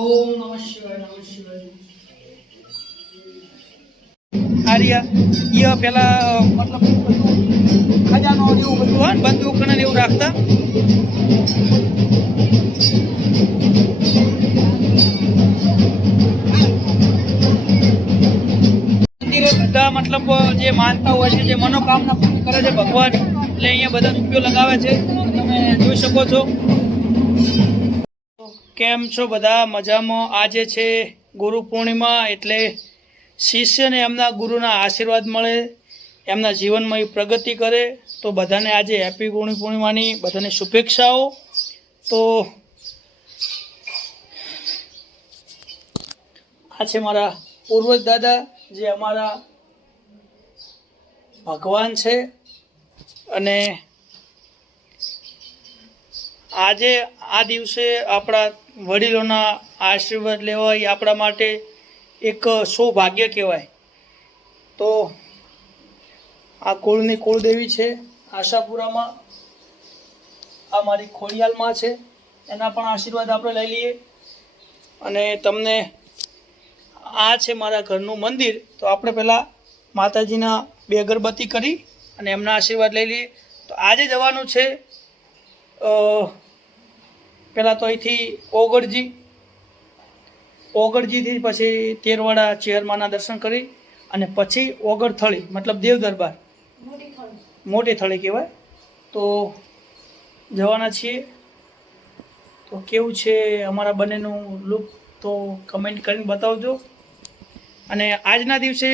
ओम नमः शिवाय नमः शिवाय। आर्या ये पेला मतलब खजानो ने એવું બધું હોય બંદૂક ને એવું રાખતા મંદિરે બધા मतलब જે માનતા હોય છે જે મનોકામના પૂરી કરે છે ભગવાન એટલે અહીંયા બધા રૂપિયો લગાવે છે તમે જોઈ શકો છો। કેમ છો બધા મજામાં? આજે છે ગુરુ પૂર્ણિમા એટલે શિષ્યને એમના ગુરુના આશીર્વાદ મળે એમના જીવનમાં એ પ્રગતિ કરે તો બધાને આજે હેપી ગુરુ પૂર્ણિમાની બધાને શુભેચ્છાઓ। તો આ છે મારા પૂર્વજ દાદા જે અમારા ભગવાન છે અને આજે આ દિવસે આપણા વડીલોના આશીર્વાદ લેવા એ આપણા માટે એક સૌભાગ્ય કહેવાય। તો આ કુળની કુળદેવી છે આશાપુરામાં, આ મારી ખોડિયાલમાં છે એના પણ આશીર્વાદ આપણે લઈ લઈએ। અને તમને આ છે મારા ઘરનું મંદિર તો આપણે પહેલાં માતાજીના 2 અગરબત્તી કરી અને એમના આશીર્વાદ લઈ લઈએ। તો આજે જવાનું છે પહેલાં તો અહીંથી ઓગળજીથી પછી તેરવાડા ચેરમાના દર્શન કરી અને પછી ઓગળથળી મતલબ દેવ દરબાર મોટી થળી કહેવાય તો જવાના છીએ। તો કેવું છે અમારા બંનેનું લુક તો કમેન્ટ કરીને બતાવજો। અને આજના દિવસે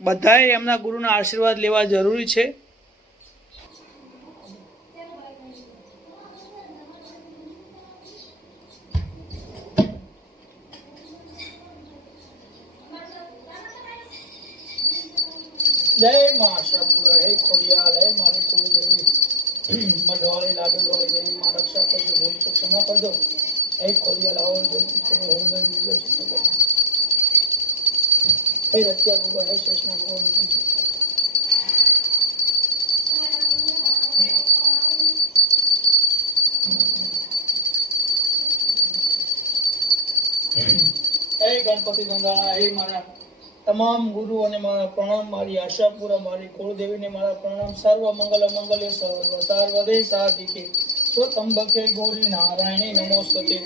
બધાએ એમના ગુરુના આશીર્વાદ લેવા જરૂરી છે। जय मां आशापुरा हे खोडियाल है मारी कुलदेवी मढवाली लाडूवाली देवी मां रक्षा करजो भूल को क्षमा करजो हे खोडियाल आओ जो होम में विश्वास सको हे रत्या गुरु हे शेषना गुरु हे गणपति नंदाणा हे मारा तमाम गुरु ने मारा प्रणाम, मारी आशापुरा मारी कुलदेवी ने मारा प्रणाम। सर्व मंगल मंगले सर्व सर्वदे साधिके स्वतंबके गौरी नारायणी नमोस्तुते।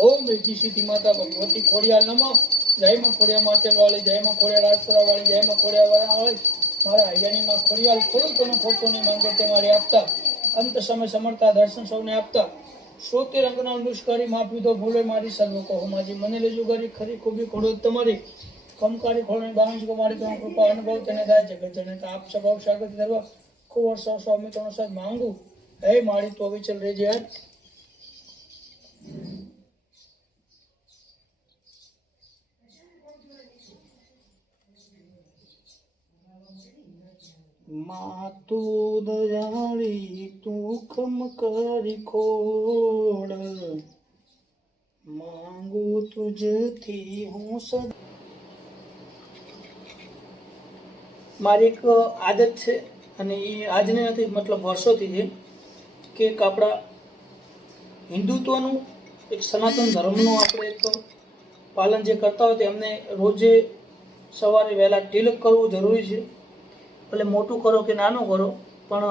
ओम रिद्धि सिद्धि माता भगवती खोडियाल नमः। जय मां खोडिया मातेल वाली, जय मां खोडिया राजपुरा वाली, जय मां खोडिया वाली मारा हૈયાની मां खोडियाल कोई कोने खोटो नहीं मांगे ते मारी आपता अंत समय समर्था दर्शन सौने आपता श्रोते रंगना अनुष्कारी माफी तो भूले मारी सर्व को माजी मने लेजो गरी खरी खूबी खोड़ो तुम्हारी कमकारी खोलने बांझ को मारी तो कृपा अनुभव तेने दाय जगत जने का आप स्वभाव स्वागत करवा खूब वर्ष स्वामी तो साथ मांगू हे मारी तो भी चल रही यार। मातू दयाली तू कमकारी खोड़ मांगू तुझथी हूँ सद। મારી એક આદત છે અને એ આજની નથી મતલબ વર્ષોથી છે કે એક આપણા હિન્દુત્વનું એક સનાતન ધર્મનું આપણે એક પાલન જે કરતા હોય તો એમને રોજે સવારે વહેલા તિલક કરવું જરૂરી છે। ભલે મોટું કરો કે નાનું કરો પણ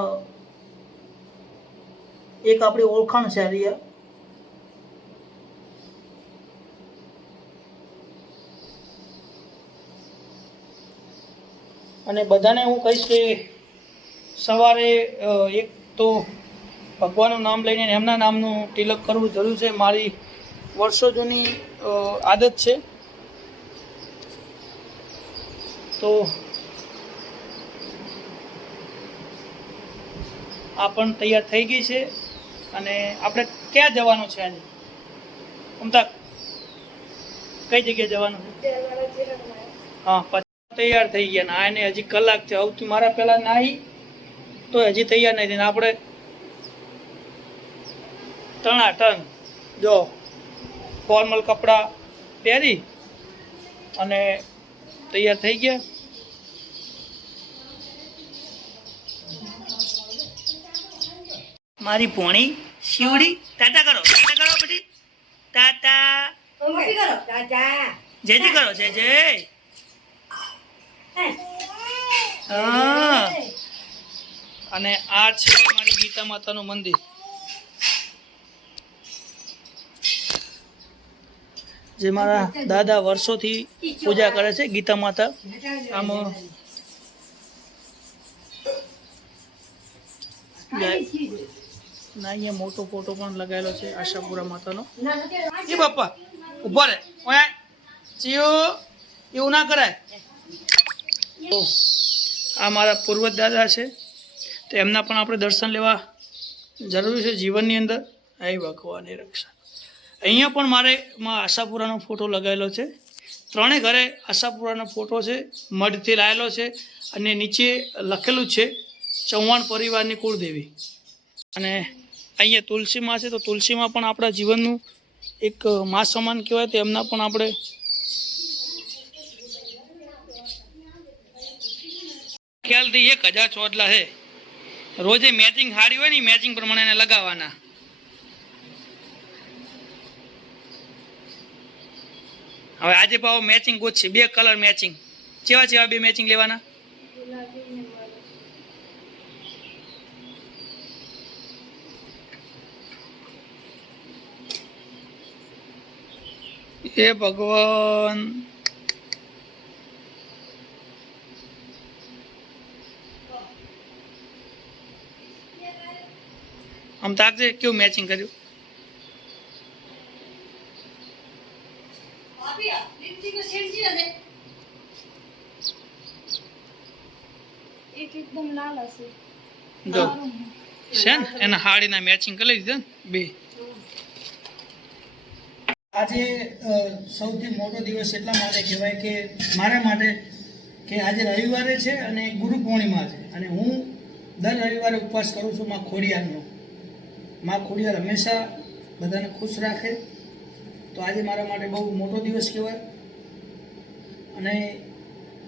એક આપણી ઓળખાણ છે આ રહ્યા। અને બધાને હું કહીશ કે સવારે એક તો ભગવાનનું નામ લઈને એમના નામનું તિલક કરવું જરૂર છે। મારી વર્ષો જૂની આદત છે। તો આ પણ તૈયાર થઈ ગઈ છે અને આપણે ક્યાં જવાનું છે આજે અમતા કઈ જગ્યાએ જવાનું છે? હા તૈયાર થઈ ગયા ને આને હજી કલાક છે આવતી મારા પહેલાં નાહી તો હજી તૈયાર નહીં થઈને આપણે ટણાટણ જો ફોર્મલ કપડાં પહેરી અને તૈયાર થઈ ગયા। મારી ભોણી શિવડી ટાટા કરો પછી ટાટા જય જય કરો, જય જય. હા, અને આ છે મારી ગીતા માતાનું મંદિર, જે મારા દાદા વર્ષોથી પૂજા કરે છે, ગીતા માતા. આમાં ના, અહીંયા મોટો ફોટો પણ લગાવેલો છે આશાપુરા માતાનો. એ બાપા ઉભો રે, ચિયો એવું ના કરાય. તો આ મારા પૂર્વજ દાદા છે, તો એમના પણ આપણે દર્શન લેવા જરૂરી છે જીવનની અંદર. હે ભગવાનની રક્ષા. અહીંયા પણ મારે આશાપુરાનો ફોટો લગાવેલો છે. ત્રણેય ઘરે આશાપુરાનો ફોટો છે, મઢથી લાવેલો છે, અને નીચે લખેલું છે ચૌહાણ પરિવારની કુળદેવી. અને અહીંયા તુલસીમાં છે, તો તુલસીમાં પણ આપણા જીવનનું એક મા સમાન કહેવાય, તો એમના પણ આપણે ખ્યાલથી 1000 ચોટલા છે. રોજે મેચિંગ સાડી હોય ને, મેચિંગ પ્રમાણે એને લગાવવાના. હવે આજે પાવો મેચિંગ ગોત છે, 2 કલર મેચિંગ. કેવા 2 મેચિંગ લેવાના? હે ભગવાન, આમ તાકજે કેવું મેચિંગ કર્યું. એકદમ લાલ હશે જો છે ને, એના હાડીના મેચિંગ કરી લીધા ને 2. આજે સૌથી મોટો દિવસ એટલા માટે કહેવાય કે મારા માટે કે આજે રવિવારે છે અને ગુરુ પૂર્ણિમા છે, અને હું દર રવિવારે ઉપવાસ કરું છું માં ખોડિયારનો. માં ખોડિયાર હંમેશા બધાને ખુશ રાખે, તો આજે મારા માટે બહુ મોટો દિવસ કહેવાય. અને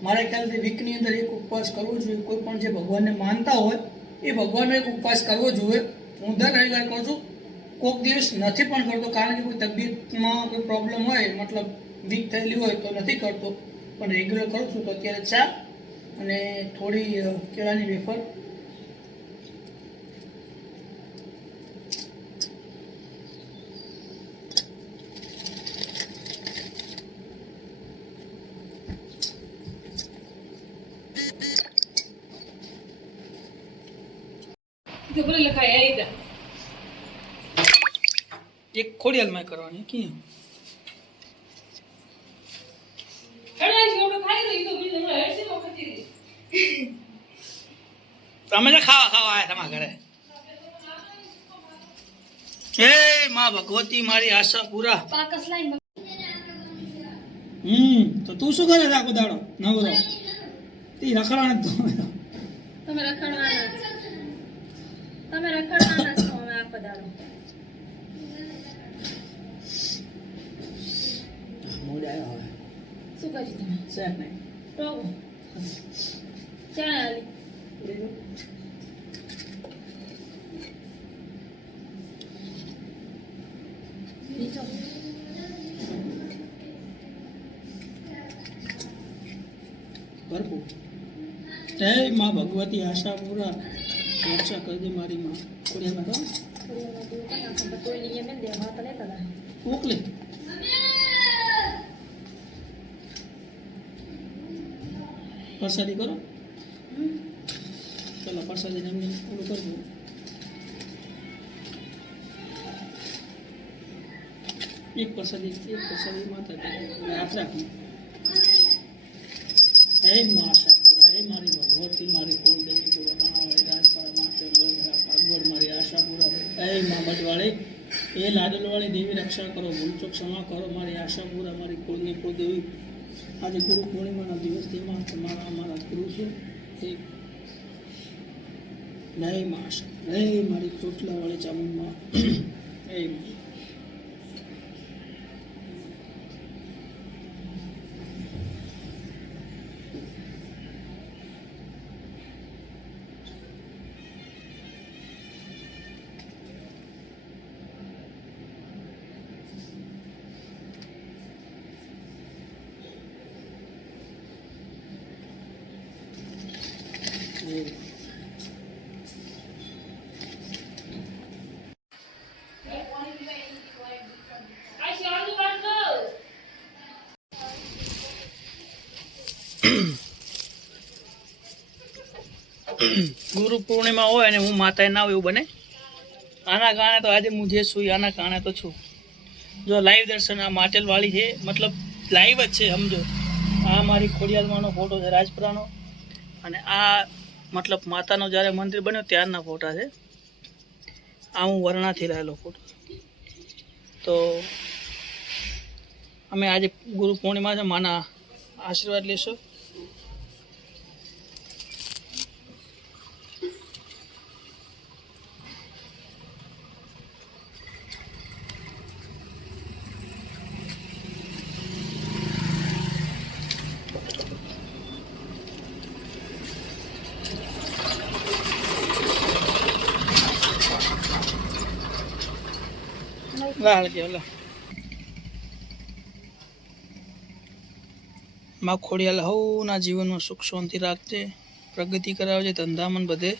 મારા ખ્યાલથી વીકની અંદર એક ઉપવાસ કરવો જોઈએ. કોઈ પણ જે ભગવાનને માનતા હોય એ ભગવાનનો એક ઉપવાસ કરવો જોઈએ. હું દર રવિવારે કરું છું, કોઈક દિવસ નથી પણ કરતો, કારણ કે કોઈ તબિયતમાં કોઈ પ્રોબ્લેમ હોય, મતલબ વીક થયેલી હોય તો નથી કરતો, પણ રેગ્યુલર કરું છું. તો અત્યારે ચા અને થોડી કેળાની વેફર. એક ખોડિયાલમાં કરવાની કેમ? તમે તો ખાવા આયા તમારા ઘરે. હે માં ભગવતી, મારી આશા પૂરા. તો તું શું કરે આખો દાડો નવરો? તી રખડાણ જ તમે રખડવાના છો અમે આખો દાડો. મોડ આવ્યો હવે. શું કર્યું તમે? શેક નહીં પ્રોગો ચા આલી બીજો ભરપૂર. હે માં ભગવતી આશા પૂરા, રક્ષા કરજે મારી માં ખોડિયામાં. તો કોઈ નિયમ દેવા તો લેતા મોકલે પ્રસાદી કરો. ચલો પ્રસાદી એમને પૂરું કરવું. એક પ્રસાદી માતા હાથ રાખી. હે મા આશાપુરા, હે મારી ભગવતી, મારી કુળદેવી, વાળી રાજપાળા માતે ભાગવડ મારી આશાપુરા. હે મા બટવાળી, એ લાડલવાળી દેવી રક્ષા કરો, ભૂલચોક ક્ષમા કરો મારી આશાપુરા, મારી કુળની કુળદેવી. આજે ગુરુ પૂર્ણિમાના દિવસ તેમાં તમારા અમારા ગુરુ છે. જય મા આશા, જય મારી ચોટલાવાળી ચામુંડમાં. હે ગુરુ પૂર્ણિમા હોય અને હું માતાએ ના હોય એવું બને. આના કારણે તો આજે હું જે છું આના કારણે તો છું. જો લાઈવ દર્શન આ માટેલ વાળી છે, મતલબ લાઈવ જ છે સમજો. આ મારી ખોડિયાલમાંનો ફોટો છે રાજપુરાનો, અને આ મતલબ માતાનો જ્યારે મંદિર બન્યો ત્યારના ફોટા છે. આ હું વરણાથી લાવેલો ફોટો. તો અમે આજે ગુરુ પૂર્ણિમા છે, માના આશીર્વાદ લેશો. લાલ કે લા માં ખોડિયાલ હવના જીવનમાં સુખ શાંતિ રાખજે, પ્રગતિ કરાવજે ધંધામાં બધે.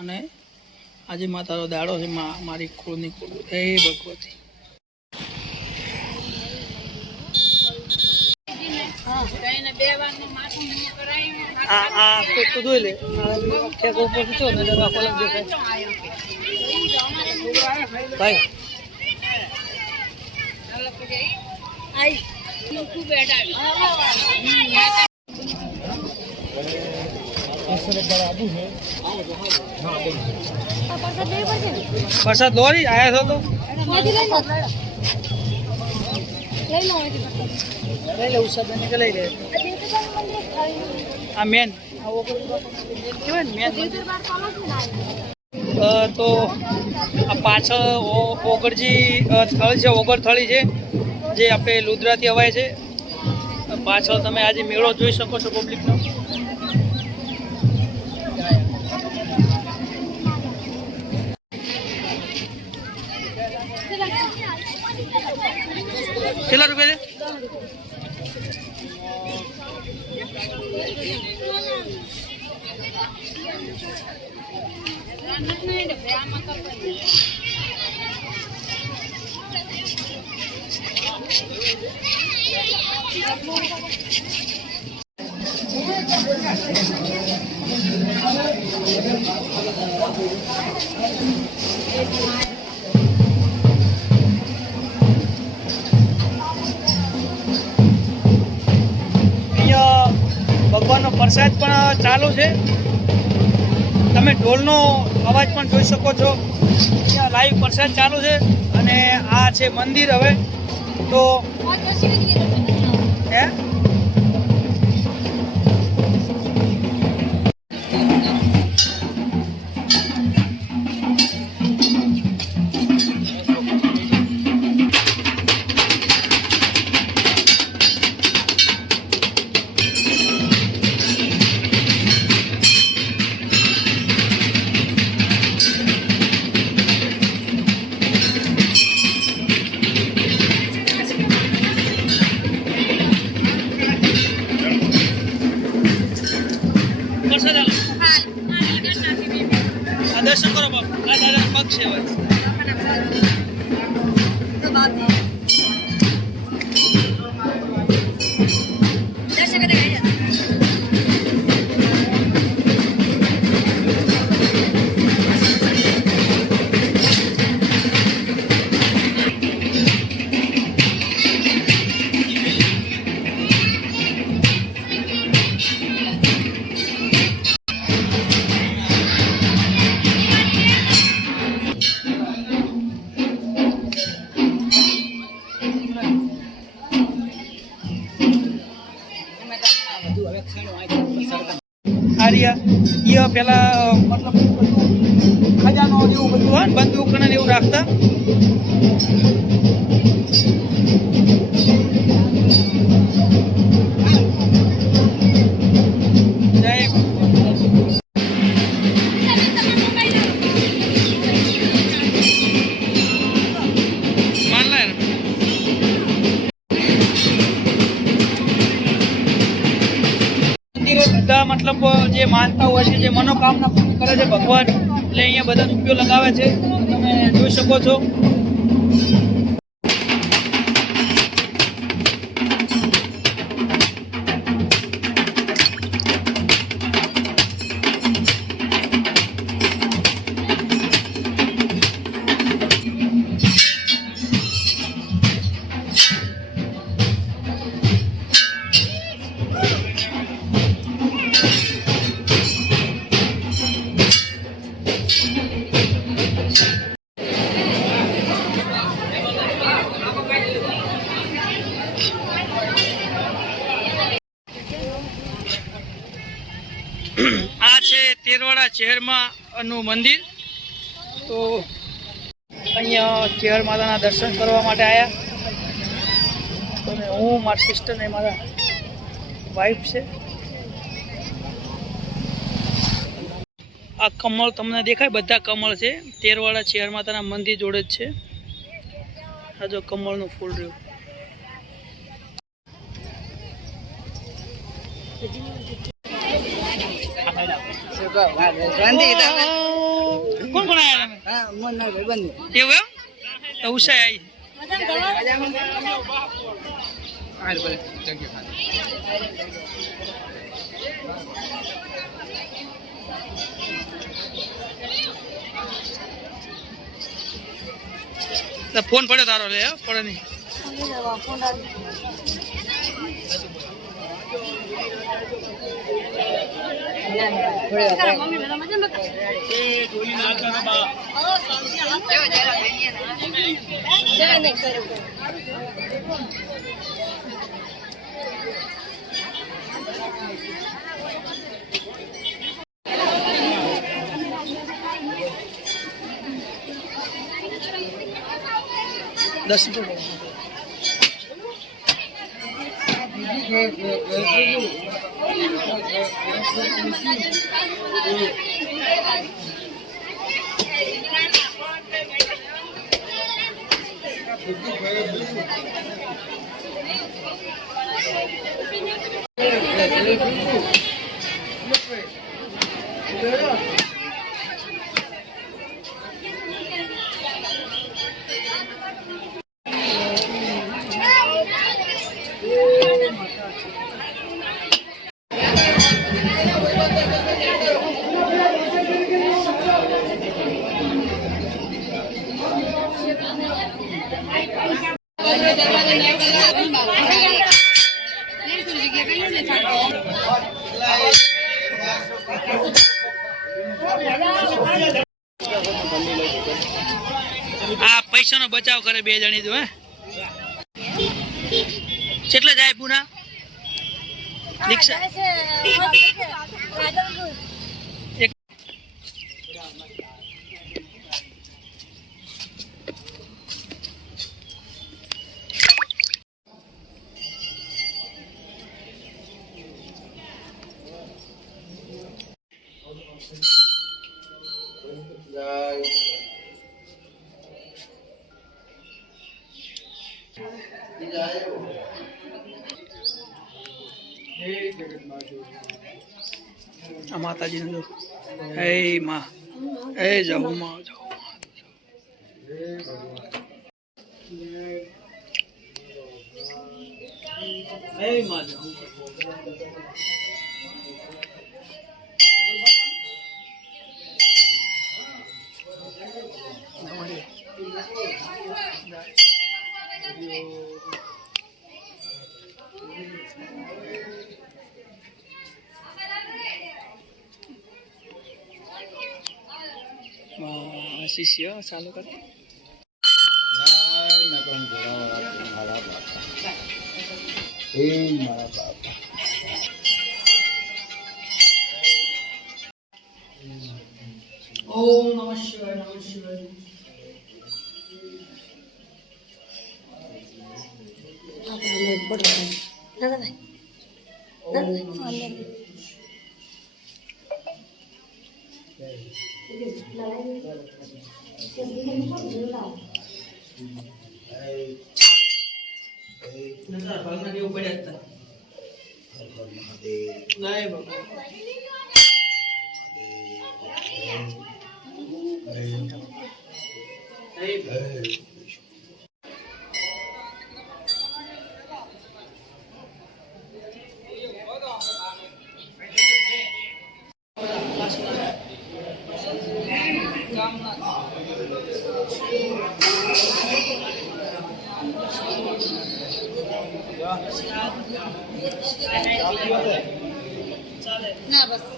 અને આજે માતાનો દાડો છે, માં મારી કુળની કુળ હે ભગવતી. આ ફોટો જોઈ લે, ખેત ઉપર છો ને જરા પલક દેખાય ભાઈ. વરસાદ લોરી આયા છો તો લઈ લે ઉષા બને કે લઈ લે. આ મેન કેવાય ને મેન તો આ પાછળ ઓગળજી થળી છે, ઓગળ થળી છે જે આપણે લુદ્રાથી અવાય છે. પાછળ તમે આજે મેળો જોઈ શકો છો પબ્લિકનો. કેટલા રૂપિયા છે? અહીંયા ભગવાનનો પ્રસાદ પણ ચાલુ છે. તમે ઢોલનો અવાજ પણ જોઈ શકો છો. ત્યાં લાઈવ પ્રસાદ ચાલુ છે અને આ છે મંદિર. હવે તો હે દર્શન કરો બાપ. આ દાદાનો પગ છે. હવે આર્યા પેલા મતલબ ખજાનો એવું બધું હોય ને, બંદૂક ને એવું રાખતા. બધા મતલબ જે માનતા હોય છે, જે મનોકામના પૂરી કરે છે ભગવાન, એટલે અહીંયા બધા રૂપિયો લગાવે છે. તમે જોઈ શકો છો. તેરવાડા શહેરમાંનું મંદિર. તો અહીંયા ચેહર માતાના દર્શન કરવા માટે આવ્યા. અને હું મારી સિસ્ટર ને મારા વાઈફ છે. આ કમળ તમને દેખાય, બધા કમળ છે. તેરવાડા ચેહર માતાના મંદિર જોડે જ છે. આ જો કમળનું ફૂલ રહ્યું. કોણ કોણ આવ્યા તમે? એવું એમ? તો ઉષા આવી. ફોન પડ્યો તારો? લે પડે નહીં. દસ આ પૈસાનો બચાવ કરે બે જણી તો. હે કેટલા જાય પુના રિક્ષા? માતાજી નો હે માં, હે જાઓ માં, જાઓ હે માં, જાઓ. શિષ્ય ચાલુ કર. ઓમ નમઃ શિવાય, નમઃ શિવાય. ભાગના દેવું પડ્યા હતા. નહીં બાબા. ના બસ